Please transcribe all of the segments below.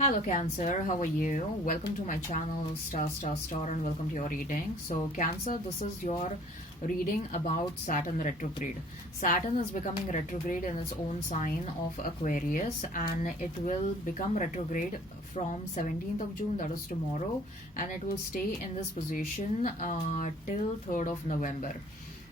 Hello Cancer, how are you? Welcome to my channel Star and welcome to your reading. So Cancer, this is your reading about Saturn retrograde. Saturn is becoming retrograde in its own sign of Aquarius, and it will become retrograde from 17th of June, that is tomorrow, and it will stay in this position till 3rd of November.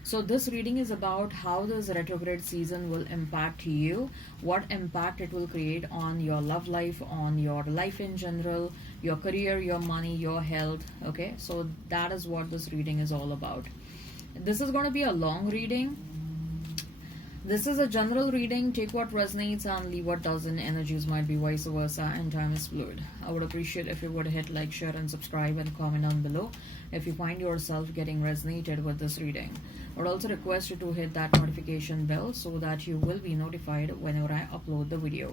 So this reading is about how this retrograde season will impact you, what impact it will create on your love life, on your life in general, your career, your money, your health. Okay, so that is what this reading is all about. This is going to be a long reading. This is a general reading. Take what resonates and leave what doesn't. Energies might be vice versa, and time is fluid. I would appreciate if you would hit like, share, and subscribe, and comment down below if you find yourself getting resonated with this reading. I would also request you to hit that notification bell so that you will be notified whenever I upload the video.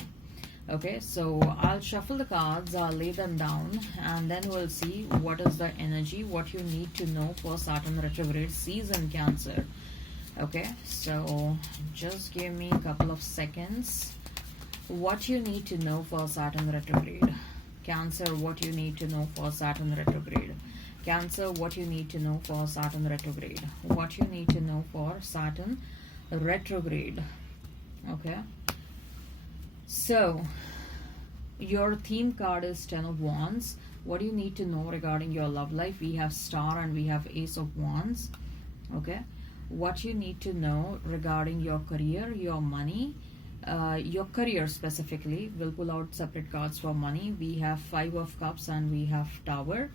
Okay, so I'll shuffle the cards, I'll lay them down, and then we'll see what is the energy, what you need to know for Saturn retrograde season, Cancer. Okay, so just give me a couple of seconds. What you need to know for Saturn retrograde. Cancer, what you need to know for Saturn retrograde. Cancer, what you need to know for Saturn retrograde. What you need to know for Saturn retrograde. Okay, so your theme card is 10 of Wands. What do you need to know regarding your love life? We have Star and we have Ace of Wands. Okay, what you need to know regarding your career, your money, your career specifically. We'll pull out separate cards for money. We have 5 of Cups and we have Tower.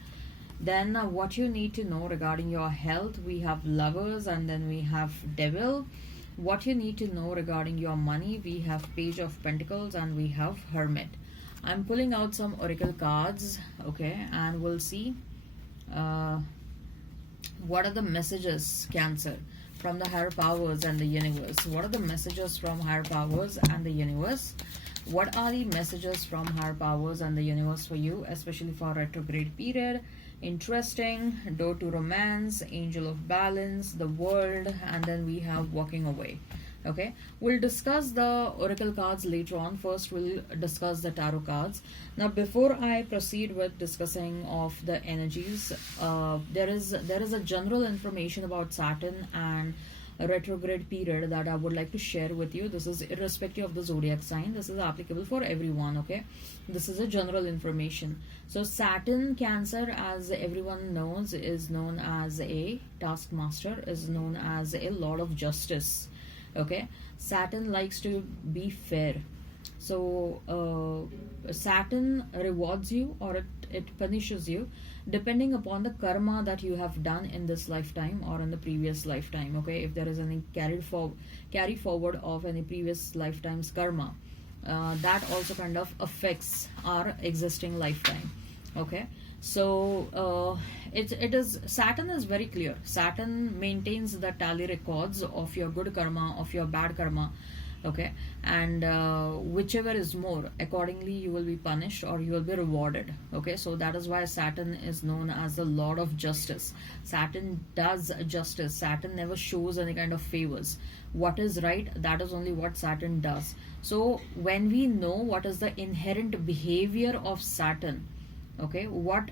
Then what you need to know regarding your health, we have Lovers and then we have Devil. What you need to know regarding your money, we have Page of Pentacles and we have Hermit. I'm pulling out some oracle cards, okay, and we'll see what are the messages, Cancer, from the higher powers and the universe. What are the messages from higher powers and the universe? What are the messages from higher powers and the universe for you, especially for retrograde period? Interesting, Door to Romance, Angel of Balance, the World, and then we have Walking Away. Okay, we'll discuss the oracle cards later on. First we'll discuss the tarot cards. Now before I proceed with discussing of the energies, there is a general information about Saturn and retrograde period that I would like to share with you. This is irrespective of the zodiac sign. This is applicable for everyone. Okay, this is a general information. So Saturn, Cancer, as everyone knows, is known as a taskmaster, is known as a lord of justice. Okay, Saturn likes to be fair. So Saturn rewards you or it punishes you depending upon the karma that you have done in this lifetime or in the previous lifetime. Okay, if there is any carry forward of any previous lifetime's karma, that also kind of affects our existing lifetime. Okay, so it is, Saturn is very clear. Saturn maintains the tally records of your good karma, of your bad karma. Okay, and whichever is more, accordingly you will be punished or you will be rewarded. Okay, so that is why Saturn is known as the lord of justice. Saturn does justice. Saturn never shows any kind of favors. What is right, that is only what Saturn does. So when we know what is the inherent behavior of Saturn, okay, what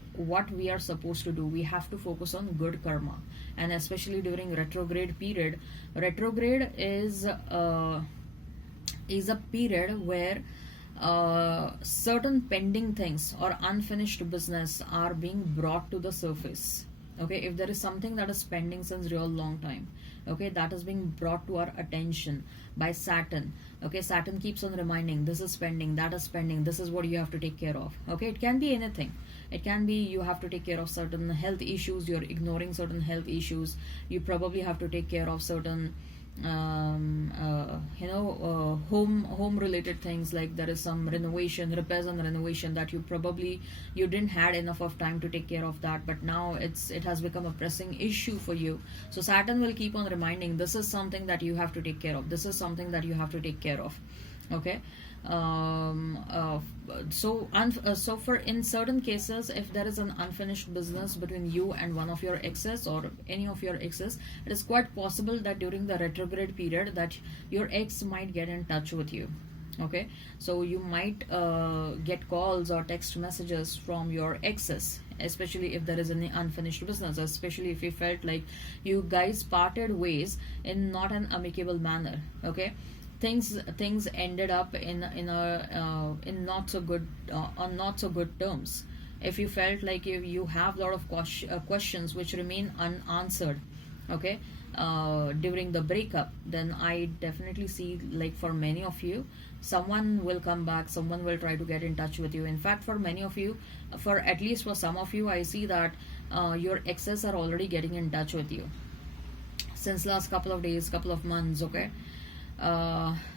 we are supposed to do, we have to focus on good karma. And especially during retrograde period, retrograde is a period where certain pending things or unfinished business are being brought to the surface. Okay, if there is something that is pending since real long time, okay, that is being brought to our attention by Saturn. Okay, Saturn keeps on reminding, this is pending, that is pending, this is what you have to take care of. Okay, it can be anything. It can be you have to take care of certain health issues, you're ignoring certain health issues, you probably have to take care of certain home related things, like there is some renovation, repairs and renovation that you didn't had enough of time to take care of that, but now it has become a pressing issue for you. So Saturn will keep on reminding, this is something that you have to take care of, this is something that you have to take care of. Okay, so for in certain cases, if there is an unfinished business between you and one of your exes or any of your exes, it is quite possible that during the retrograde period that your ex might get in touch with you. Okay, so you might get calls or text messages from your exes, especially if there is any unfinished business, especially if you felt like you guys parted ways in not an amicable manner. Okay, things ended up in not so good on not so good terms. If you felt like you have a lot of questions which remain unanswered, okay, during the breakup, then I definitely see, like, for many of you, someone will come back, someone will try to get in touch with you. In fact, for many of you, for at least for some of you, I see that your exes are already getting in touch with you since last couple of days, couple of months. Okay,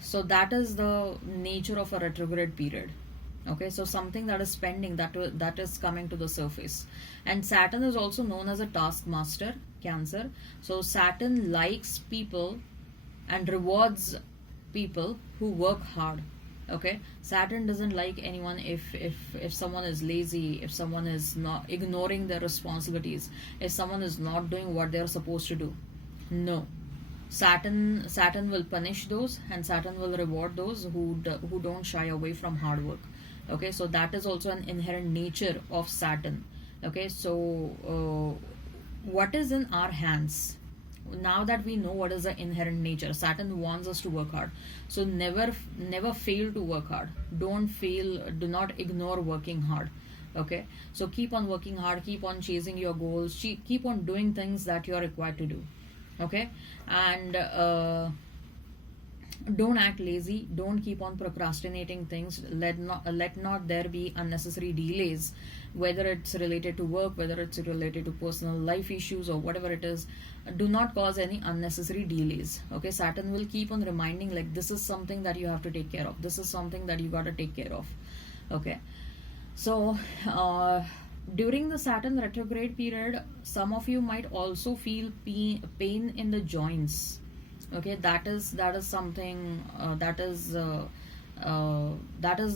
so that is the nature of a retrograde period. Okay, so something that is pending, that is coming to the surface. And Saturn is also known as a taskmaster, Cancer. So Saturn likes people and rewards people who work hard. Okay, Saturn doesn't like anyone if someone is lazy, if someone is not ignoring their responsibilities, if someone is not doing what they're supposed to do. No, Saturn will punish those, and Saturn will reward those who don't shy away from hard work. Okay, so that is also an inherent nature of Saturn. Okay, so what is in our hands? Now that we know what is the inherent nature, Saturn wants us to work hard. So never fail to work hard. Do not ignore working hard. Okay, so keep on working hard, keep on chasing your goals, keep on doing things that you are required to do. Okay, and don't act lazy, don't keep on procrastinating things. Let not there be unnecessary delays, whether it's related to work, whether it's related to personal life issues, or whatever it is. Do not cause any unnecessary delays. Okay, Saturn will keep on reminding, like, this is something that you have to take care of, this is something that you got to take care of. Okay, so during the Saturn retrograde period, some of you might also feel pain in the joints. Okay, that is something that is the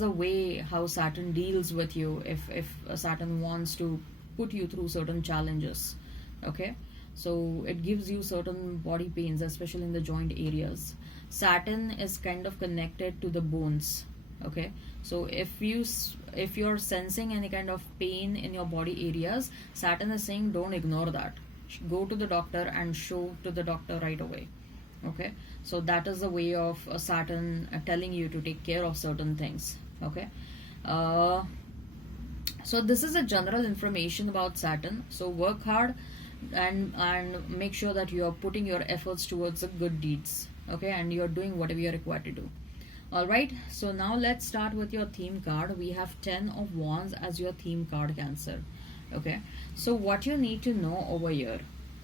way how Saturn deals with you, if Saturn wants to put you through certain challenges. Okay, so it gives you certain body pains, especially in the joint areas. Saturn is kind of connected to the bones. Okay, so if you're sensing any kind of pain in your body areas, Saturn is saying don't ignore that, go to the doctor and show to the doctor right away. Okay, so that is the way of Saturn telling you to take care of certain things. Okay, so this is a general information about Saturn. So work hard and make sure that you are putting your efforts towards the good deeds. Okay, and you're doing whatever you're required to do. All right, so now let's start with your theme card. We have 10 of Wands as your theme card, Cancer. Okay, so what you need to know over here,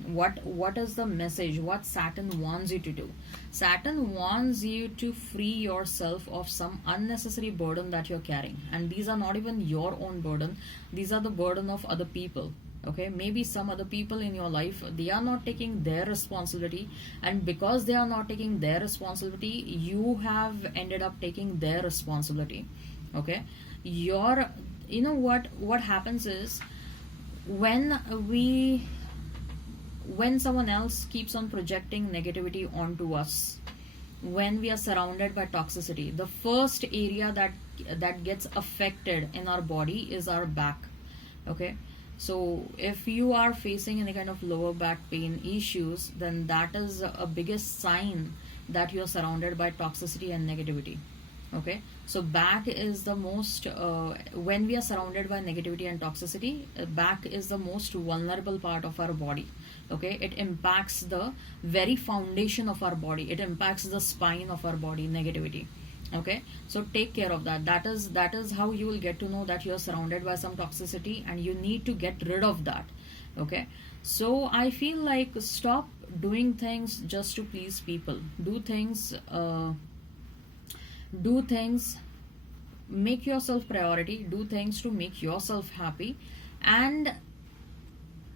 what is the message, what Saturn wants you to do? Saturn wants you to free yourself of some unnecessary burden that you're carrying, and these are not even your own burden, these are the burden of other people. Okay, maybe some other people in your life, they are not taking their responsibility, and because they are not taking their responsibility, you have ended up taking their responsibility. Okay, you know what happens is, when someone else keeps on projecting negativity onto us, when we are surrounded by toxicity, the first area that gets affected in our body is our back. Okay, so if you are facing any kind of lower back pain issues, then that is a biggest sign that you are surrounded by toxicity and negativity. Okay, so back is the most when we are surrounded by negativity and toxicity, back is the most vulnerable part of our body. Okay, it impacts the very foundation of our body, it impacts the spine of our body, negativity. Okay, so take care of that. That is how you will get to know that you are surrounded by some toxicity and you need to get rid of that. Okay, so I feel like, stop doing things just to please people. Do things, make yourself priority, do things to make yourself happy. And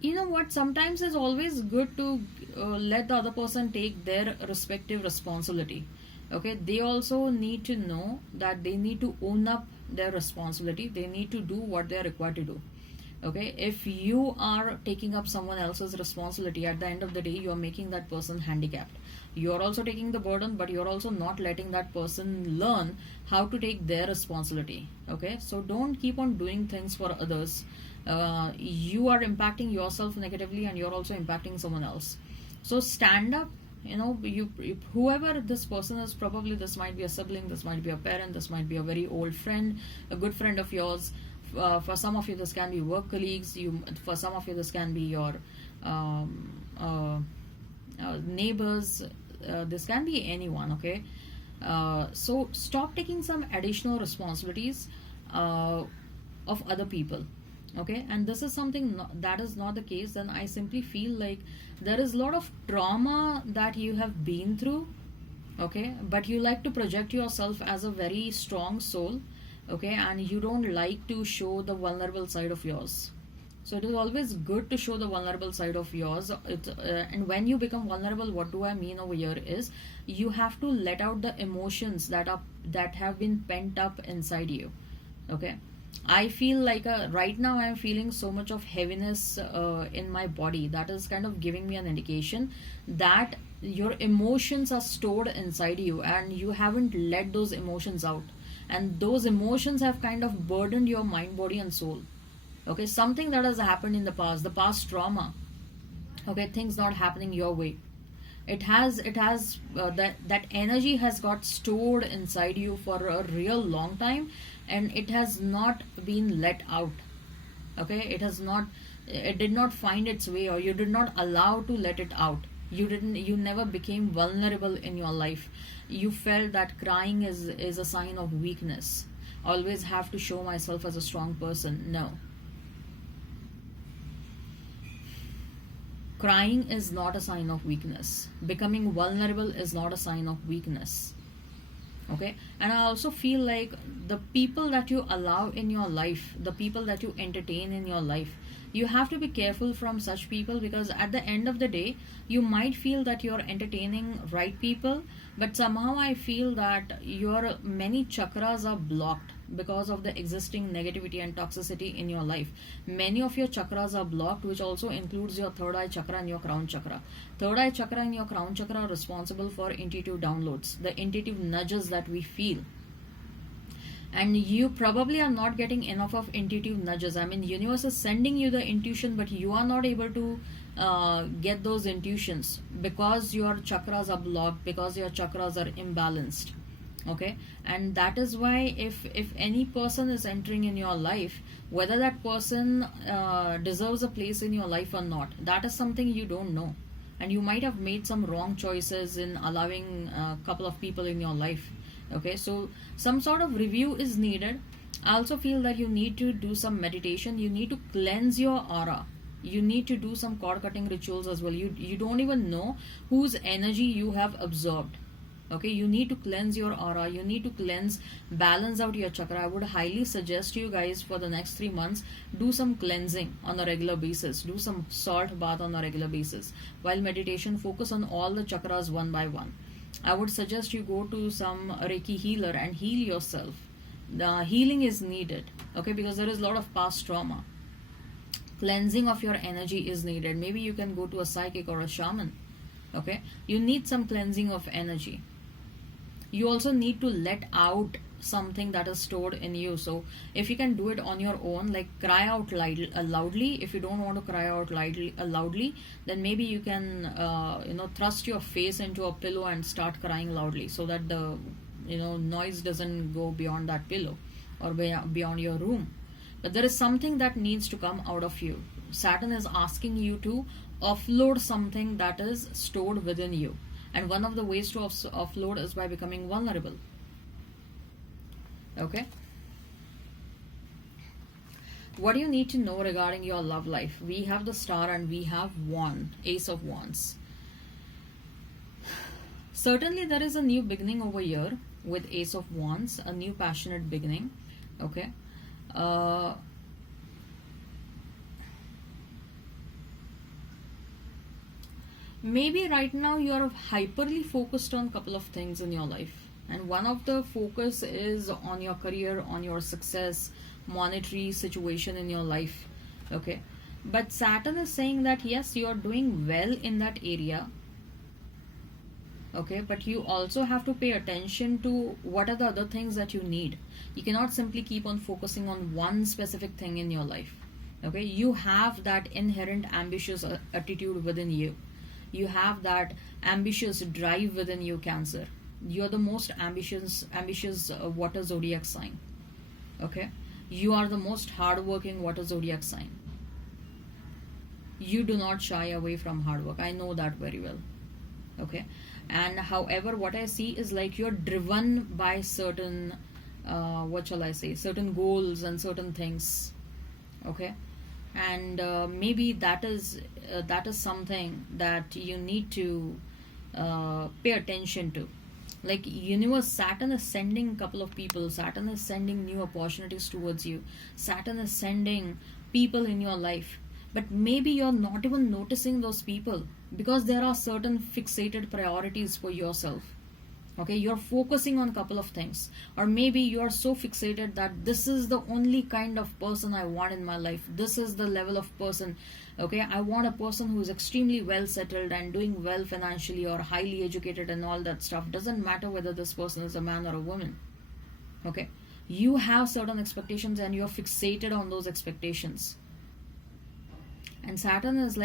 you know what, sometimes it's always good to let the other person take their respective responsibility. Okay, they also need to know that they need to own up their responsibility, they need to do what they are required to do. Okay, if you are taking up someone else's responsibility, at the end of the day you are making that person handicapped. You're also taking the burden, but you're also not letting that person learn how to take their responsibility. Okay, so don't keep on doing things for others. You are impacting yourself negatively, and you're also impacting someone else. So stand up. You whoever this person is, probably this might be a sibling, this might be a parent, this might be a very old friend, a good friend of yours. For some of you, this can be work colleagues. For some of you, this can be your neighbors. This can be anyone. Okay, so stop taking some additional responsibilities of other people. Okay, and this is something that is not the case. Then I simply feel like there is a lot of trauma that you have been through. Okay, but you like to project yourself as a very strong soul. Okay, and you don't like to show the vulnerable side of yours. So it is always good to show the vulnerable side of yours. And when you become vulnerable, what do I mean over here is you have to let out the emotions that have been pent up inside you. Okay, I feel like right now I am feeling so much of heaviness in my body. That is kind of giving me an indication that your emotions are stored inside you and you haven't let those emotions out. And those emotions have kind of burdened your mind, body, and soul. Okay, something that has happened in the past trauma. Okay, things not happening your way. That energy has got stored inside you for a real long time, and it has not been let out. Okay, it did not find its way, or you did not allow to let it out. You never became vulnerable in your life. You felt that crying is a sign of weakness. Always have to show myself as a strong person. No, crying is not a sign of weakness. Becoming vulnerable is not a sign of weakness. Okay, and I also feel like the people that you allow in your life, the people that you entertain in your life, you have to be careful from such people, because at the end of the day you might feel that you're entertaining right people, but somehow I feel that your many chakras are blocked because of the existing negativity and toxicity in your life. Many of your chakras are blocked, which also includes your third eye chakra and your crown chakra. Third eye chakra and your crown chakra are responsible for intuitive downloads, the intuitive nudges that we feel. And you probably are not getting enough of intuitive nudges. I mean, universe is sending you the intuition, but you are not able to get those intuitions because your chakras are blocked, because your chakras are imbalanced. Okay, and that is why if any person is entering in your life, whether that person deserves a place in your life or not, that is something you don't know. And you might have made some wrong choices in allowing a couple of people in your life. Okay, so some sort of review is needed. I also feel that you need to do some meditation. You need to cleanse your aura. You need to do some cord cutting rituals as well. You don't even know whose energy you have absorbed. Okay, you need to cleanse your aura. You need to cleanse, balance out your chakra. I would highly suggest you guys for the next 3 months, do some cleansing on a regular basis. Do some salt bath on a regular basis. While meditation, focus on all the chakras one by one. I would suggest you go to some Reiki healer and heal yourself. The healing is needed, okay, because there is a lot of past trauma. Cleansing of your energy is needed. Maybe you can go to a psychic or a shaman. Okay, you need some cleansing of energy. You also need to let out something that is stored in you. So if you can do it on your own, like cry out loudly. If you don't want to cry out loudly, then maybe you can thrust your face into a pillow and start crying loudly, so that the noise doesn't go beyond that pillow or beyond your room. But there is something that needs to come out of you. Saturn is asking you to offload something that is stored within you. And one of the ways to offload is by becoming vulnerable. Okay. What do you need to know regarding your love life? We have the star and we have wand, ace of wands. Certainly there is a new beginning over here with ace of wands, a new passionate beginning. Okay. Maybe right now you are hyperly focused on a couple of things in your life, and one of the focus is on your career, on your success, monetary situation in your life. Okay, but Saturn is saying that yes, you are doing well in that area, okay, but you also have to pay attention to what are the other things that you need. You cannot simply keep on focusing on one specific thing in your life. Okay, you have that inherent ambitious attitude within you. You have that ambitious drive within you, Cancer. You are the most ambitious water zodiac sign. Okay, you are the most hardworking water zodiac sign. You do not shy away from hard work. I know that very well. Okay, and however, what I see is like you're driven by certain what shall I say, certain goals and certain things. Okay, and maybe that is something that you need to pay attention to. Like universe, Saturn is sending a couple of people. Saturn is sending new opportunities towards you. Saturn is sending people in your life, but maybe you're not even noticing those people because there are certain fixated priorities for yourself. Okay, you're focusing on a couple of things, or maybe you're so fixated that this is the only kind of person I want in my life. This is the level of person. Okay, I want a person who is extremely well settled and doing well financially or highly educated and all that stuff. Doesn't matter whether this person is a man or a woman. Okay, you have certain expectations and you're fixated on those expectations. And Saturn is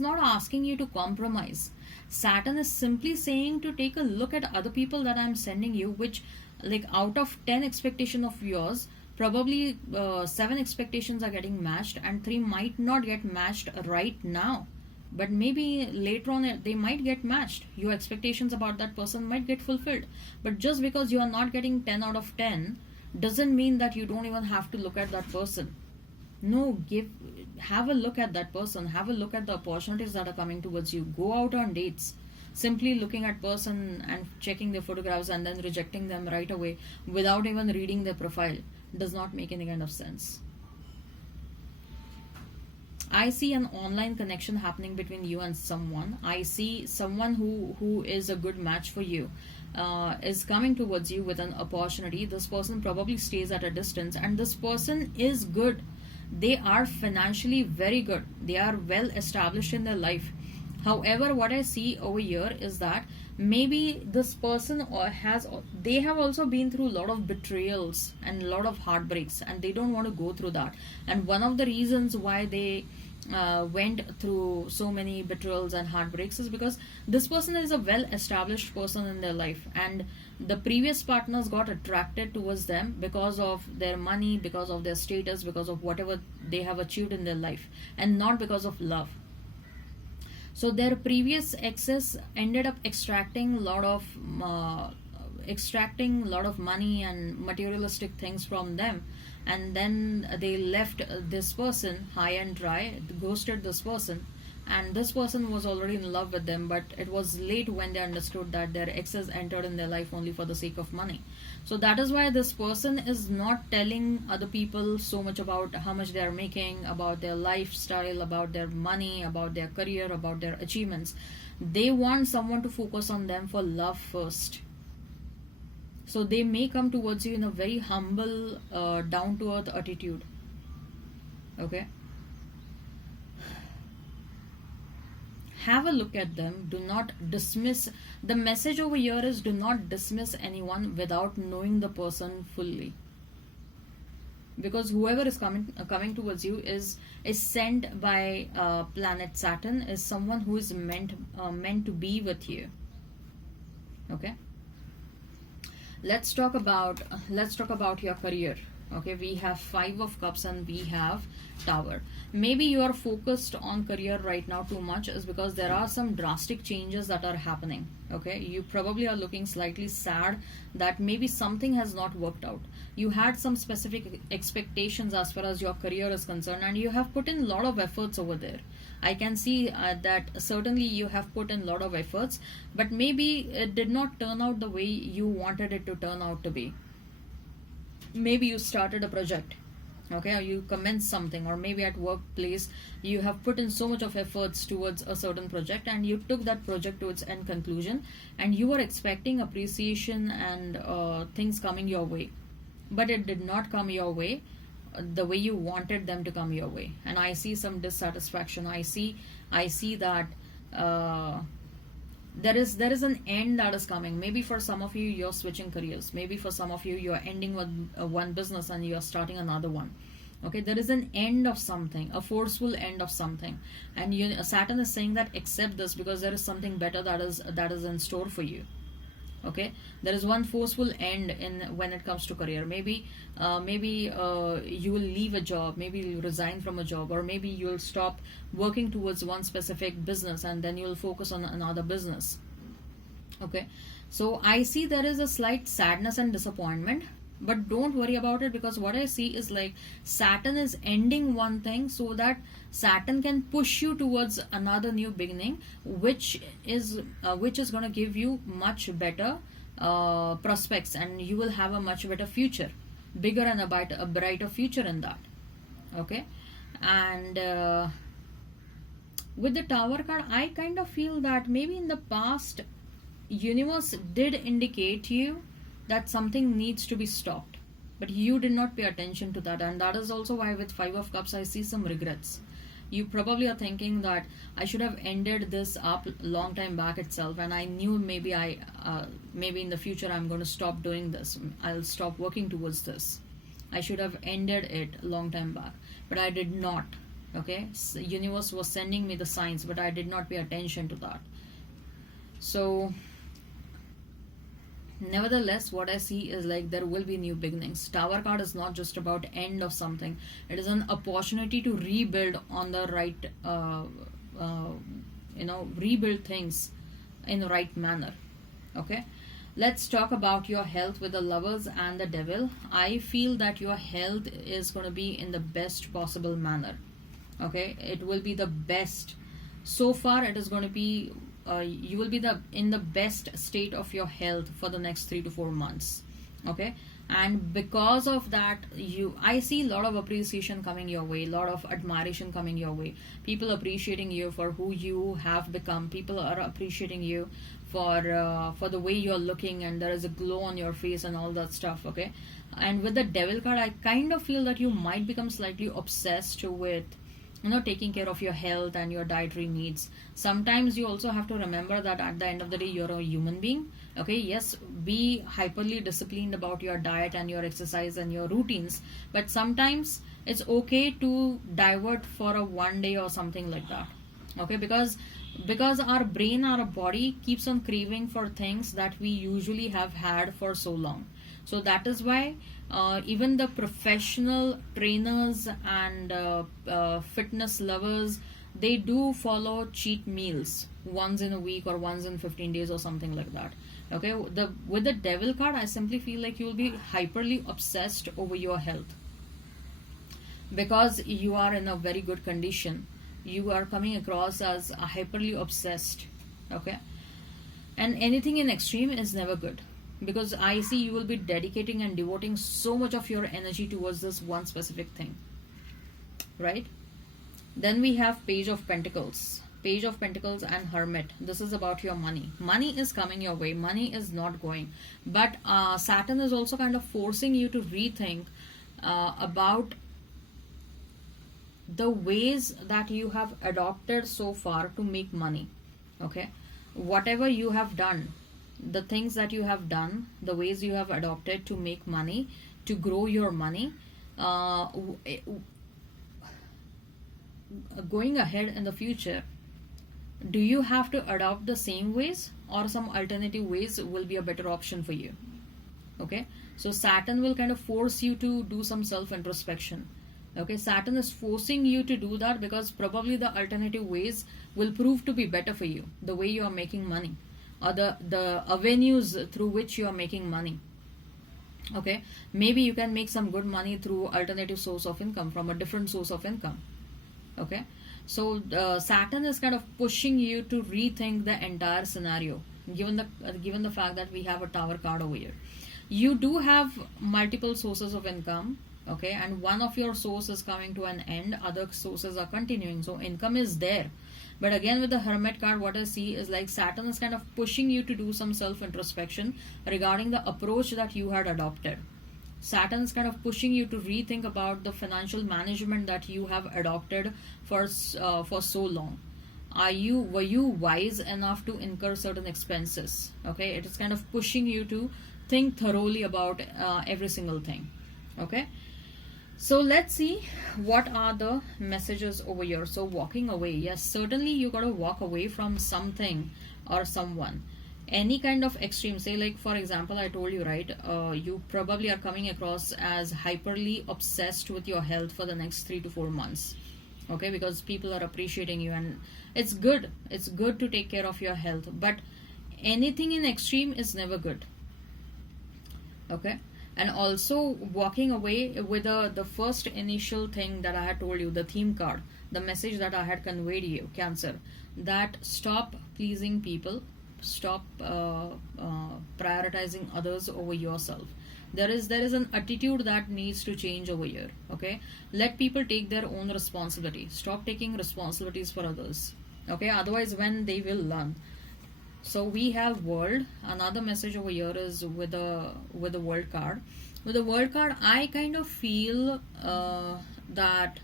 not asking you to compromise. Saturn is simply saying to take a look at other people that I'm sending you, which, like, out of 10 expectations of yours, probably 7 expectations are getting matched and 3 might not get matched right now. But maybe later on they might get matched. Your expectations about that person might get fulfilled. But just because you are not getting 10 out of 10 doesn't mean that you don't even have to look at that person. No, have a look at that person. Have a look at the opportunities that are coming towards you. Go out on dates. Simply looking at person and checking their photographs and then rejecting them right away without even reading their profile does not make any kind of sense. I see an online connection happening between you and someone. I see someone who is a good match for you is coming towards you with an opportunity. This person probably stays at a distance, and this person is good. They are financially very good. They are well established in their life. However, what I see over here is that maybe this person they have also been through a lot of betrayals and a lot of heartbreaks, and they don't want to go through that. And one of the reasons why they went through so many betrayals and heartbreaks is because this person is a well established person in their life, and the previous partners got attracted towards them because of their money, because of their status, because of whatever they have achieved in their life, and not because of love. So their previous exes ended up extracting a lot of money and materialistic things from them, and then they left this person high and dry, ghosted this person, and this person was already in love with them, but it was late when they understood that their exes entered in their life only for the sake of money. So that is why this person is not telling other people so much about how much they are making, about their lifestyle, about their money, about their career, about their achievements. They want someone to focus on them for love first. So they may come towards you in a very humble, down-to-earth attitude. Okay? Have a look at them. Do not dismiss. The message over here is do not dismiss anyone without knowing the person fully. Because whoever is coming towards you is sent by planet Saturn, is someone who is meant to be with you. Okay? Let's talk about your career. Okay, we have 5 of Cups and we have Tower. Maybe you are focused on career right now too much is because there are some drastic changes that are happening. Okay, you probably are looking slightly sad that maybe something has not worked out. You had some specific expectations as far as your career is concerned, and you have put in a lot of efforts over there. I can see that certainly you have put in a lot of efforts, but maybe it did not turn out the way you wanted it to turn out to be. Maybe you started a project, okay, or you commenced something, or maybe at workplace you have put in so much of efforts towards a certain project, and you took that project to its end conclusion, and you were expecting appreciation and things coming your way, but it did not come your way the way you wanted them to come your way. And I see some dissatisfaction. I see that there is an end that is coming. Maybe for some of you, you're switching careers. Maybe for some of you, you're ending one business and you're starting another one. Okay, there is an end of something, a forceful end of something, and Saturn is saying that accept this, because there is something better that is in store for you. Okay, there is one forceful end in when it comes to career. Maybe you will leave a job, maybe you'll resign from a job, or maybe you'll stop working towards one specific business and then you'll focus on another business. Okay, so I see there is a slight sadness and disappointment, but don't worry about it, because what I see is like Saturn is ending one thing so that Saturn can push you towards another new beginning, which is going to give you much better prospects, and you will have a much better future, bigger and a brighter future in that. Okay, and with the Tower card, I kind of feel that maybe in the past, universe did indicate you that something needs to be stopped, but you did not pay attention to that, and that is also why with Five of Cups I see some regrets. You probably are thinking that I should have ended this up long time back itself, and I knew maybe maybe in the future I'm going to stop doing this, I'll stop working towards this. I should have ended it long time back, but I did not. Okay, universe was sending me the signs, but I did not pay attention to that. So nevertheless, what I see is like there will be new beginnings. Tower card is not just about end of something. It is an opportunity to rebuild on the right, rebuild things in the right manner. Okay, let's talk about your health with the Lovers and the Devil. I feel that your health is going to be in the best possible manner. Okay, it will be the best. So far, it is going to be you will be in the best state of your health for the next 3 to 4 months. Okay, and because of that, I see a lot of appreciation coming your way, a lot of admiration coming your way, people appreciating you for who you have become. People are appreciating you for the way you're looking, and there is a glow on your face and all that stuff. Okay, and with the Devil card, I kind of feel that you might become slightly obsessed with taking care of your health and your dietary needs. Sometimes you also have to remember that at the end of the day, you're a human being. Okay, yes, be hyperly disciplined about your diet and your exercise and your routines, but sometimes it's okay to divert for a one day or something like that. Okay, because our brain, our body keeps on craving for things that we usually have had for so long. So that is why even the professional trainers and fitness lovers, they do follow cheat meals once in a week or once in 15 days or something like that. Okay, with the Devil card, I simply feel like you will be hyperly obsessed over your health, because you are in a very good condition. You are coming across as hyperly obsessed. Okay, and anything in extreme is never good, because I see you will be dedicating and devoting so much of your energy towards this one specific thing, right? Then we have Page of Pentacles and Hermit. This is about your money. Money is coming your way, money is not going, but Saturn is also kind of forcing you to rethink about the ways that you have adopted so far to make money. Okay, whatever you have done, the things that you have done, the ways you have adopted to make money, to grow your money, going ahead in the future, do you have to adopt the same ways, or some alternative ways will be a better option for you? Okay, so Saturn will kind of force you to do some self-introspection. Okay, Saturn is forcing you to do that, because probably the alternative ways will prove to be better for you, the way you are making money, or the avenues through which you are making money. Okay, maybe you can make some good money through alternative source of income, from a different source of income. Okay, so Saturn is kind of pushing you to rethink the entire scenario, given the fact that we have a Tower card over here. You do have multiple sources of income. Okay, and one of your sources is coming to an end, other sources are continuing, so income is there. But again, with the Hermit card, what I see is like Saturn is kind of pushing you to do some self-introspection regarding the approach that you had adopted. Saturn is kind of pushing you to rethink about the financial management that you have adopted for so long. were you wise enough to incur certain expenses? Okay, it is kind of pushing you to think thoroughly about every single thing. Okay, so let's see what are the messages over here. So walking away, yes, certainly you got to walk away from something or someone. Any kind of extreme, say like for example, I told you, right, you probably are coming across as hyperly obsessed with your health for the next 3 to 4 months. Okay, because people are appreciating you, and it's good to take care of your health, but anything in extreme is never good. Okay, and also walking away with the first initial thing that I had told you, the theme card, the message that I had conveyed to you, Cancer, that stop pleasing people, stop prioritizing others over yourself. There is an attitude that needs to change over here. Okay, let people take their own responsibility, stop taking responsibilities for others. Okay, otherwise when they will learn. So we have world. Another message over here is with the world card. With the world card, I kind of feel that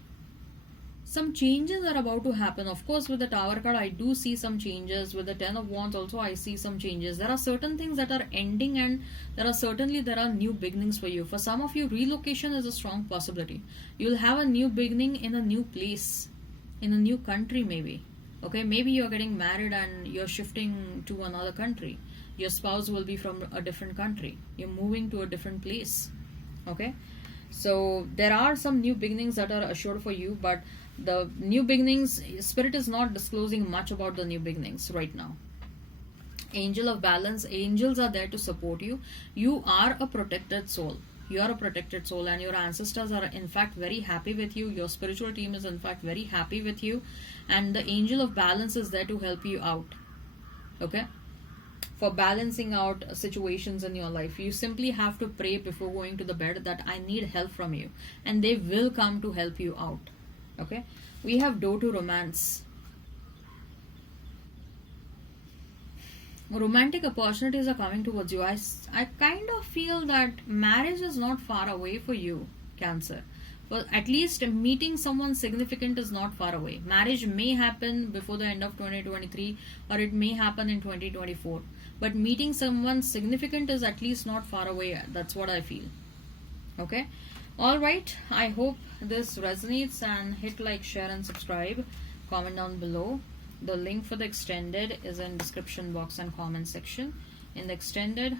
some changes are about to happen. Of course, with the Tower card, I do see some changes. With the Ten of Wands also, I see some changes. There are certain things that are ending, and there are new beginnings for you. For some of you, relocation is a strong possibility. You'll have a new beginning in a new place, in a new country maybe. Okay, maybe you're getting married and you're shifting to another country. Your spouse will be from a different country. You're moving to a different place. Okay, so there are some new beginnings that are assured for you, but the new beginnings, spirit is not disclosing much about the new beginnings right now. Angel of balance, angels are there to support you. You are a protected soul. You are a protected soul, and your ancestors are in fact very happy with you. Your spiritual team is in fact very happy with you, and the angel of balance is there to help you out. Okay, for balancing out situations in your life. You simply have to pray before going to the bed that I need help from you, and they will come to help you out. Okay, we have door to romance. Romantic opportunities are coming towards you. I kind of feel that marriage is not far away for you, Cancer. Well, at least meeting someone significant is not far away. Marriage may happen before the end of 2023, or it may happen in 2024. But meeting someone significant is at least not far away. That's what I feel. Okay. Alright, I hope this resonates, and hit like, share and subscribe. Comment down below. The link for the extended is in description box and comment section. In the extended,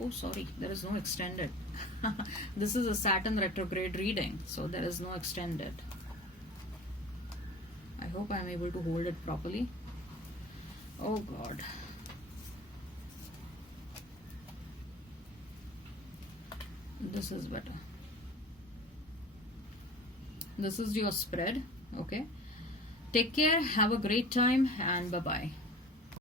oh sorry, there is no extended. This is a Saturn retrograde reading, so there is no extended. I hope I am able to hold it properly. Oh God. This is better. This is your spread. Okay, take care, have a great time, and bye bye.